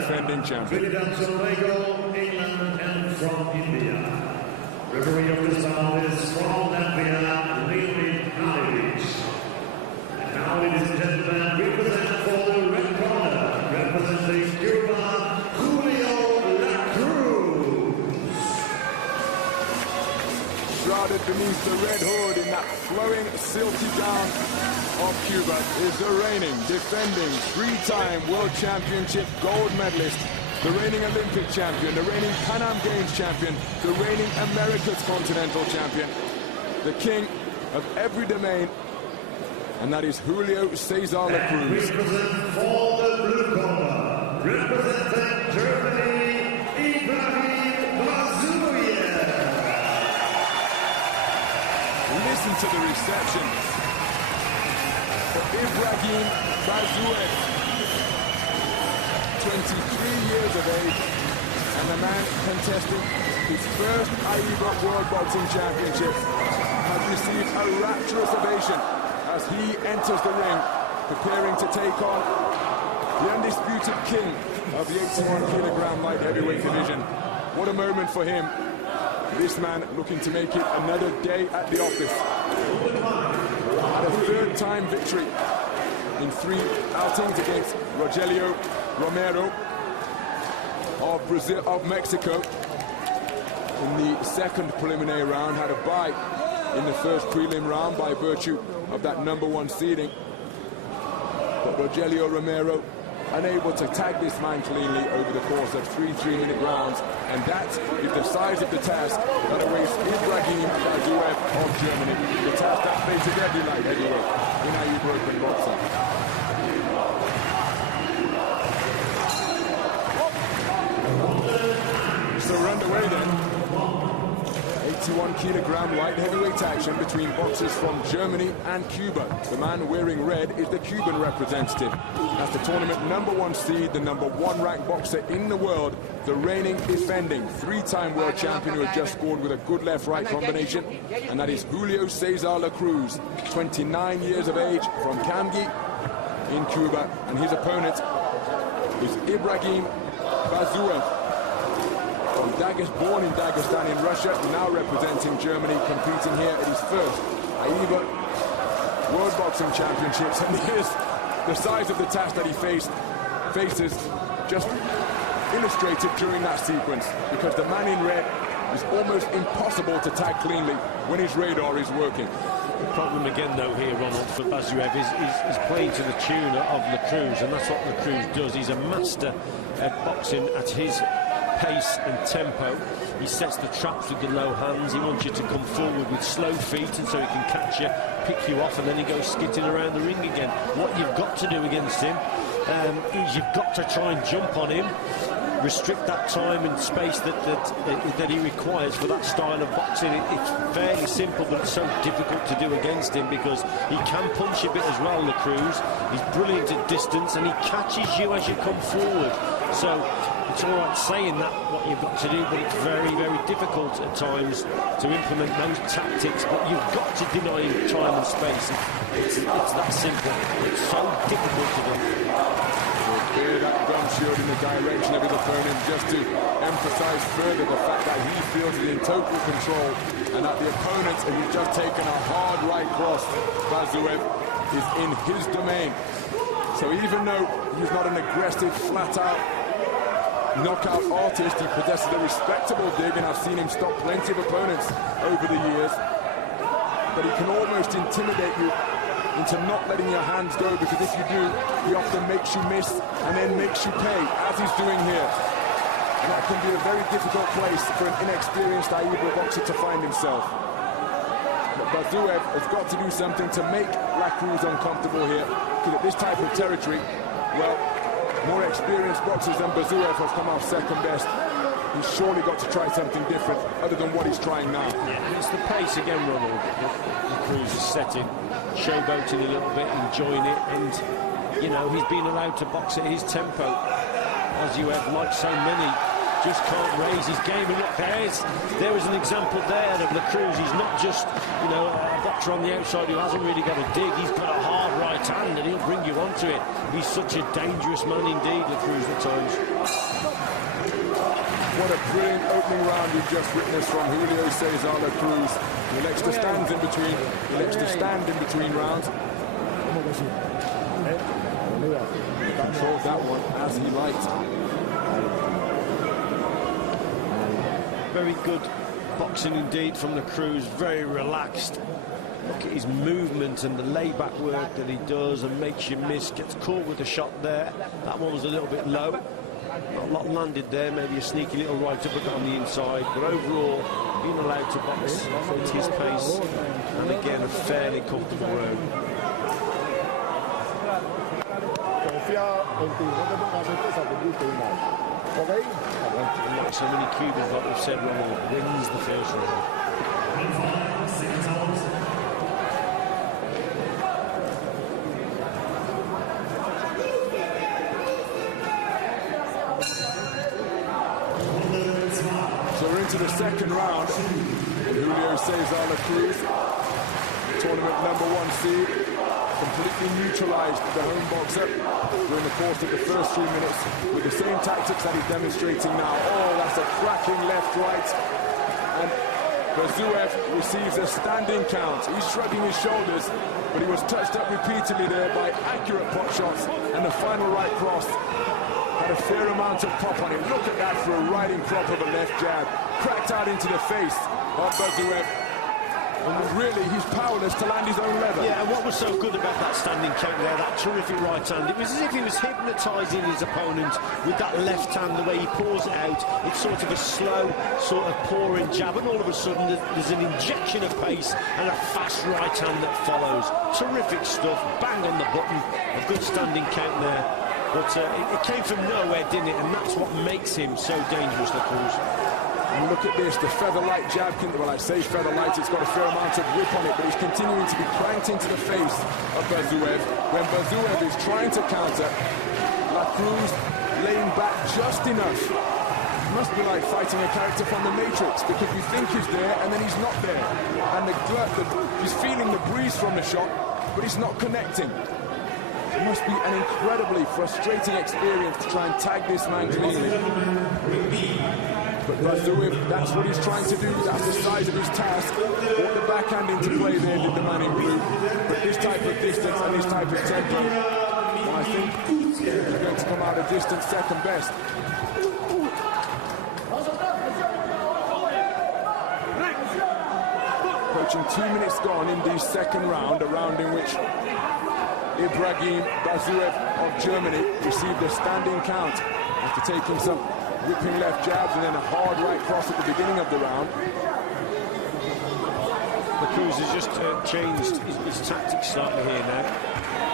defending champion. And from India. Referee of this bout is from Latvia, and now, ladies and gentlemen, represent for the red corner, representing Cuba, Julio Shrouded beneath the red hood in that flowing, silky gown of Cuba is the reigning, defending, three-time World Championship gold medalist, the reigning Olympic champion, the reigning Pan Am Games champion, the reigning America's Continental champion, the king of every domain, and that is Julio Cesar CRUZ. Represent for the blue corner, representing Germany, Ibragim BAZUEV. Listen to the reception for Ibragim BAZUEV. 23 years of age, and the man contesting his first AIBA World Boxing Championship has received a rapturous ovation as he enters the ring, preparing to take on the undisputed king of the 81-kilogram light heavyweight division. What a moment for him. This man looking to make it another day at the office. Had a third-time victory in 3 outings against Rogelio Romero of Brazil, of Mexico. In the second preliminary round, had a bye in the first prelim round by virtue of that #1 seeding. But Rogelio Romero unable to tag this man cleanly over the course of 3 3-minute rounds, and that is the size of the task that awaits Ibragim BAZUEV of Germany, the task that faces every light heavyweight in AIBA Open boxing. So we're underway then. 81-kilogram light heavyweight action between boxers from Germany and Cuba. The man wearing red is the Cuban representative. That's the tournament #1 seed, the #1 ranked boxer in the world, the reigning, defending, 3-time world champion who had just scored with a good left-right combination, and that is Julio Cesar CRUZ, 29 years of age, from Hamburg in Cuba, and his opponent is Ibragim BAZUEV. Born in Dagestan in Russia, now representing Germany, competing here at his first AIBA World Boxing Championships. And here's the size of the task that he faces, just illustrated during that sequence, because the man in red is almost impossible to tag cleanly when his radar is working. The problem again, though, here, Ronald, for BAZUEV is playing to the tune of CRUZ, and that's what CRUZ does. He's a master at boxing at his pace and tempo. He sets the traps with the low hands. He wants you to come forward with slow feet, and so he can catch you, pick you off, and then he goes skidding around the ring again. What you've got to do against him is you've got to try and jump on him, restrict that time and space that he requires for that style of boxing. It's fairly simple, but it's so difficult to do against him because he can punch a bit as well, CRUZ. He's brilliant at distance, and he catches you as you come forward. So it's all right saying that, what you've got to do, but it's very, very difficult at times to implement those tactics. But you've got to deny him time and space. It's that simple. It's so difficult to do. Clear that gun shield in the direction of his opponent, just to emphasize further the fact that he feels he's in total control, and that the opponent, who's just taken a hard right cross, BAZUEV, is in his domain. So even though he's not an aggressive, flat-out knockout artist, he possesses a respectable dig, and I've seen him stop plenty of opponents over the years. But he can almost intimidate you into not letting your hands go, because if you do, he often makes you miss and then makes you pay, as he's doing here. And that can be a very difficult place for an inexperienced AIBA boxer to find himself. But BAZUEV has got to do something to make CRUZ uncomfortable here, because at this type of territory, well, more experienced boxers than BAZUEV have come off second best. He's surely got to try something different other than what he's trying now. Yeah, it's the pace again, Ronald. CRUZ is setting, showboating a little bit, enjoying it, and you know, he's been allowed to box at his tempo. BAZUEV, like so many, just can't raise his game. And look, there is an example there of CRUZ. He's not just, you know, a boxer on the outside who hasn't really got a dig. He's got a hard right hand, and he'll bring you onto it. He's such a dangerous man indeed, CRUZ, at times. What a brilliant opening round we've just witnessed from Julio Cesar La Cruz. He likes to stand in between. He likes to stand in between rounds. Controlled that one as he liked. Very good boxing indeed from the CRUZ. Very relaxed. Look at his movement and the layback work that he does and makes you miss. Gets caught with a shot there. That one was a little bit low. Not a lot landed there. Maybe a sneaky little right uppercut on the inside. But overall, being allowed to box at his pace. And again, a fairly comfortable road. Not so many Cubans, like we've said, Ronald, wins the first round. So we're into the second round. Julio Cesar La Cruz, tournament #1 seed, completely neutralized the home boxer during the course of the first 3 minutes with the same tactics that he's demonstrating now. Oh, that's a cracking left-right. And BAZUEV receives a standing count. He's shrugging his shoulders, but he was touched up repeatedly there by accurate pot shots, and the final right cross had a fair amount of pop on him. Look at that for a riding crop of a left jab. Cracked out into the face of BAZUEV. And really, he's powerless to land his own leather. Yeah, and what was so good about that standing count there, that terrific right hand, it was as if he was hypnotising his opponent with that left hand, the way he pours it out. It's sort of a slow, sort of pouring jab, and all of a sudden there's an injection of pace and a fast right hand that follows. Terrific stuff, bang on the button, a good standing count there. But it came from nowhere, didn't it? And that's what makes him so dangerous, La Cruz. And look at this, the feather-light jab. Well, I say feather-light, it's got a fair amount of whip on it, but he's continuing to be cranked into the face of BAZUEV. When BAZUEV is trying to counter, La Cruz laying back just enough. It must be like fighting a character from the Matrix, because you think he's there and then he's not there. And he's feeling the breeze from the shot, but he's not connecting. It must be an incredibly frustrating experience to try and tag this man cleanly. But BAZUEV, that's what he's trying to do. That's the size of his task. Brought the backhand into play there, did the man in blue. But this type of distance and this type of tempo, well, I think he's going to come out of distance second best. Approaching 2 minutes gone in the second round, a round in which Ibragim BAZUEV of Germany received a standing count after taking some whipping left jabs and then a hard right cross at the beginning of the round. La Cruz has just changed his tactics slightly here now.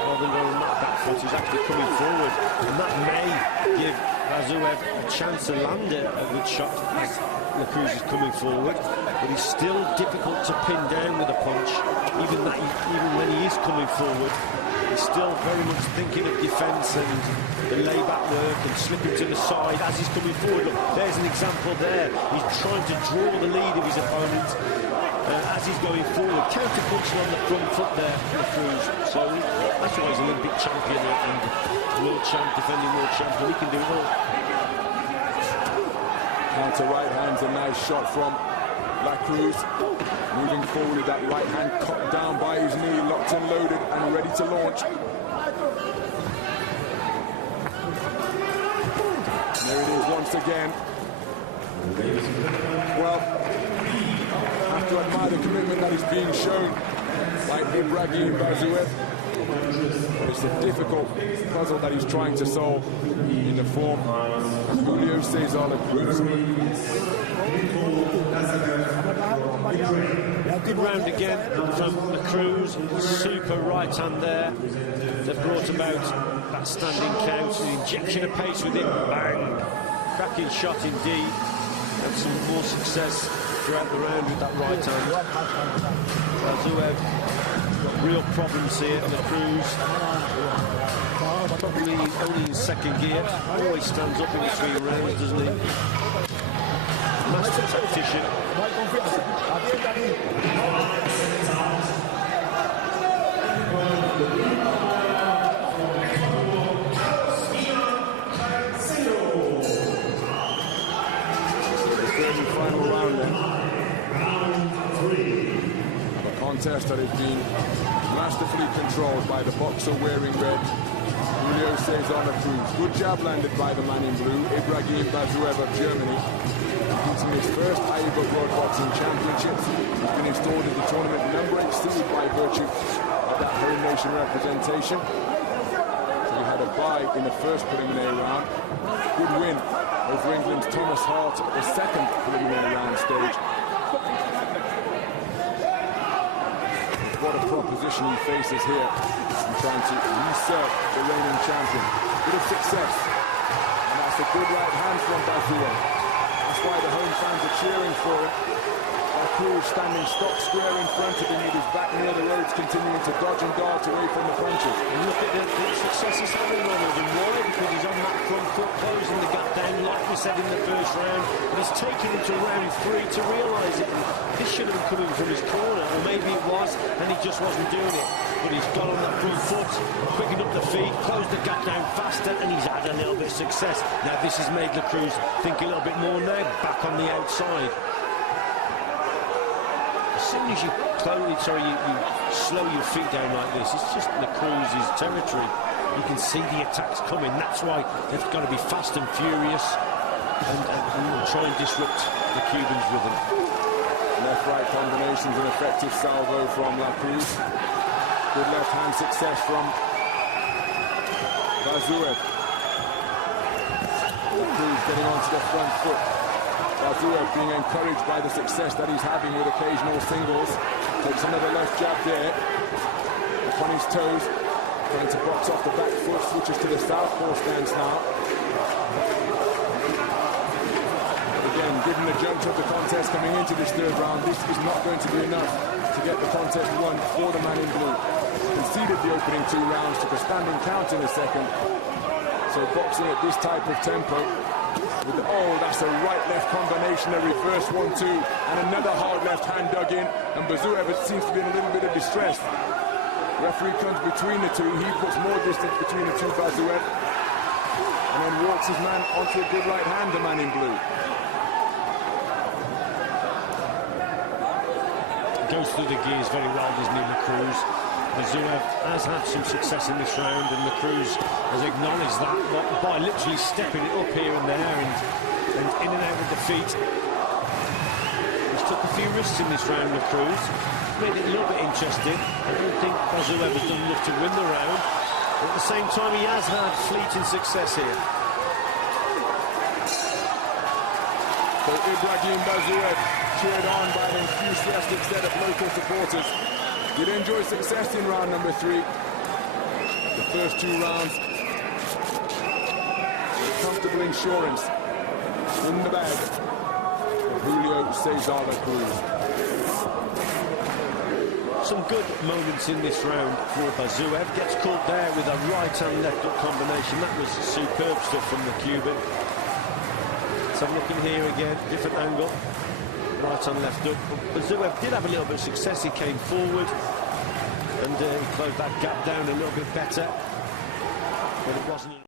Rather than going on that foot, he's actually coming forward, and that may give BAZUEV a chance to land a good shot as La Cruz is coming forward. But he's still difficult to pin down with a punch, even when he is coming forward. He's still very much thinking of defence and the layback work and slipping to the side as he's coming forward. Look, there's an example there. He's trying to draw the lead of his opponent as he's going forward. Counter-punching on the front foot there for the CRUZ. So that's why he's an Olympic champion and world champ, defending world champion. He can do it all. Counter right hands, a nice shot from La Cruz. Moving forward with that right hand cocked down by his knee, locked and loaded and ready to launch. There it is once again. Well, I have to admire the commitment that is being shown by Ibragim BAZUEV. It's a difficult puzzle that he's trying to solve in the form of Julio Cesar La Cruz. Good round again from La Cruz. Super right hand there that brought about that standing count. An injection of pace with him. Bang! Cracking shot indeed. And some more success throughout the round with that right hand. BAZUEV, real problems here. La Cruz probably only in second gear. Always stands up in between rounds, doesn't he? Master tactician. final round then. Round 3. A contest that has been masterfully controlled by the boxer wearing red, Julio CRUZ. Good jab landed by the man in blue, Ibragim BAZUEV of Germany. Competing his first AIBA World Boxing Championships. He's been installed in the tournament number 8 seed by virtue of that home nation representation. So he had a bye in the first preliminary round. Good win over England's Thomas Hart at the second preliminary round stage. What a proposition he faces here in trying to usurp the reigning champion. Bit of success. And that's a good right hand from BAZUEV. That's why the home fans are cheering for it. CRUZ standing stock square in front of him with his back near the ropes, continuing to dodge and dart away from the punches. And look at the success he's having, Ronald, and why? Because he's on that front foot, closing the gap down, like we said in the first round. And it's taken him to round 3 to realise it. And this should have been coming from his corner, or maybe it was, and he just wasn't doing it. But he's got on that front foot, picking up the feet, closed the gap down faster, and he's had a little bit of success. Now this has made CRUZ think a little bit more now, back on the outside. As soon as you slow your feet down like this, it's just CRUZ's territory. You can see the attacks coming. That's why they've got to be fast and furious and try and disrupt the Cubans' rhythm. Left-right combinations, an effective salvo from CRUZ. Good left-hand success from BAZUEV. CRUZ getting onto the front foot. BAZUEV being encouraged by the success that he's having with occasional singles. Takes another left jab there. Up on his toes. Trying to box off the back foot. Switches to the southpaw stance now. Again, given the juncture of the contest coming into this third round, this is not going to be enough to get the contest won for the man in blue. Conceded the opening 2 rounds, took a standing count in the second. So boxing at this type of tempo, with the, oh, that's a right-left combination, a reverse 1-2, and another hard left hand dug in, and BAZUEV seems to be in a little bit of distress. Referee comes between the two, he puts more distance between the two, BAZUEV, and then walks his man onto a good right hand, the man in blue. Goes through the gears very well, doesn't he, CRUZ? BAZUEV has had some success in this round, and CRUZ has acknowledged that by literally stepping it up here and there and in and out with the feet. He's took a few risks in this round, CRUZ. Made it a little bit interesting. I don't think BAZUEV has done enough to win the round. But at the same time, he has had fleeting success here. So Ibragim BAZUEV, cheered on by an enthusiastic set of local supporters. Did enjoy success in round number 3. The first 2 rounds, comfortable insurance in the bag of Julio CRUZ. Some good moments in this round for BAZUEV. Gets caught there with a right and left hook combination. That was superb stuff from the Cuban. Let's have a look in here again, different angle. Right on left hook. BAZUEV did have a little bit of success. He came forward and he closed that gap down a little bit better, but it wasn't.